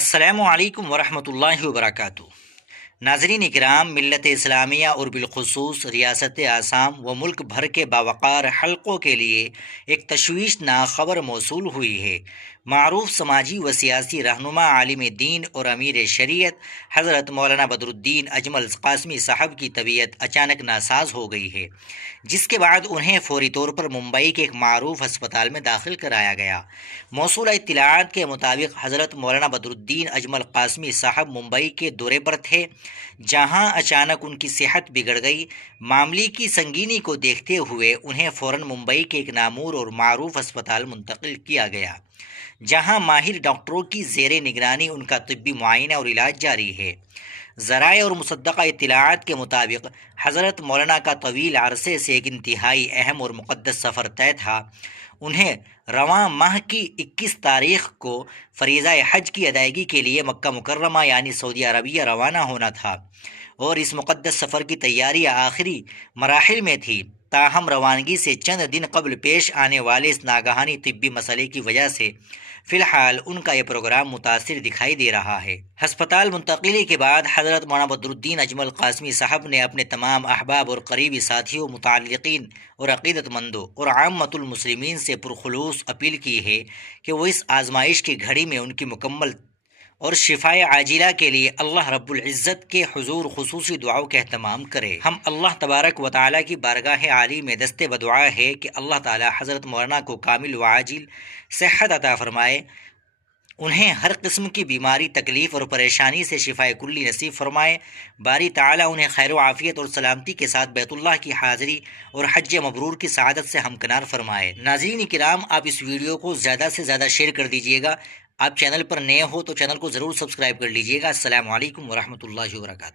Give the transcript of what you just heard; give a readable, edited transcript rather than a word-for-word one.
السلام علیکم ورحمۃ اللہ وبرکاتہ۔ ناظرین اکرام، ملت اسلامیہ اور بالخصوص ریاست آسام و ملک بھر کے باوقار حلقوں کے لیے ایک تشویشناک خبر موصول ہوئی ہے۔ معروف سماجی و سیاسی رہنما، عالم دین اور امیر شریعت حضرت مولانا بدر الدین اجمل قاسمی صاحب کی طبیعت اچانک ناساز ہو گئی ہے، جس کے بعد انہیں فوری طور پر ممبئی کے ایک معروف ہسپتال میں داخل کرایا گیا۔ موصولہ اطلاعات کے مطابق حضرت مولانا بدر الدین اجمل قاسمی صاحب ممبئی کے دورے پر تھے، جہاں اچانک ان کی صحت بگڑ گئی۔ معاملے کی سنگینی کو دیکھتے ہوئے انہیں فوراً ممبئی کے ایک نامور اور معروف ہسپتال منتقل کیا گیا، جہاں ماہر ڈاکٹروں کی زیر نگرانی ان کا طبی معائنہ اور علاج جاری ہے۔ ذرائع اور مصدقہ اطلاعات کے مطابق حضرت مولانا کا طویل عرصے سے ایک انتہائی اہم اور مقدس سفر طے تھا۔ انہیں رواں ماہ کی 21 تاریخ کو فریضہ حج کی ادائیگی کے لیے مکہ مکرمہ یعنی سعودی عربیہ روانہ ہونا تھا، اور اس مقدس سفر کی تیاری آخری مراحل میں تھی۔ تاہم روانگی سے چند دن قبل پیش آنے والے اس ناگہانی طبی مسئلے کی وجہ سے فی الحال ان کا یہ پروگرام متاثر دکھائی دے رہا ہے۔ ہسپتال منتقلی کے بعد حضرت مولانا بدر الدین اجمل قاسمی صاحب نے اپنے تمام احباب اور قریبی ساتھیوں، متعلقین اور عقیدت مندوں اور عامۃ المسلمین سے پرخلوص اپیل کی ہے کہ وہ اس آزمائش کی گھڑی میں ان کی مکمل اور شفائے عاجلہ کے لیے اللہ رب العزت کے حضور خصوصی دعاؤں کا اہتمام کرے۔ ہم اللہ تبارک و تعالیٰ کی بارگاہ عالی میں دست بدعا ہے کہ اللہ تعالیٰ حضرت مولانا کو کامل و عاجل صحت عطا فرمائے، انہیں ہر قسم کی بیماری، تکلیف اور پریشانی سے شفائے کلی نصیب فرمائے۔ باری تعالیٰ انہیں خیر و عافیت اور سلامتی کے ساتھ بیت اللہ کی حاضری اور حج مبرور کی سعادت سے ہمکنار فرمائے۔ ناظرین کرام، آپ اس ویڈیو کو زیادہ سے زیادہ شیئر کر دیجیے گا۔ آپ چینل پر نئے ہو تو چینل کو ضرور سبسکرائب کر لیجیے گا۔ السلام علیکم ورحمۃ اللہ وبرکاتہ۔